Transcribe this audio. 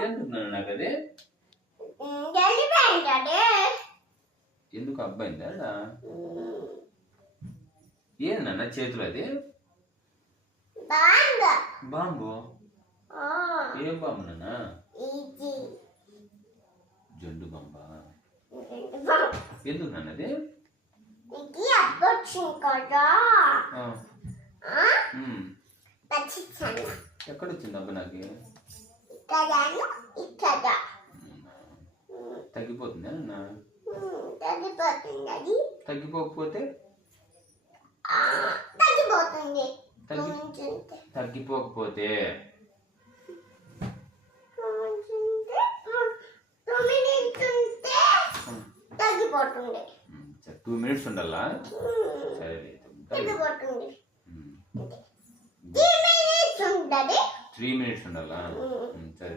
ఎందుకు నాన్న నాకు అది ఎందుకు అబ్బాయిందా ఏంది నాన్న చేతులు అది బాంబు ఏం బాంబు నాన్న జండు బాంబా ఎందుకు నాన్న అది ఎక్కడ వచ్చింది అబ్బా నాకు తగ్గిపోతుంది అన్న తగ్గిపోకపోతే తగ్గిపోకపోతే 2 minutes ఉండాలా సరే 3 minutes ఉండాలా సరే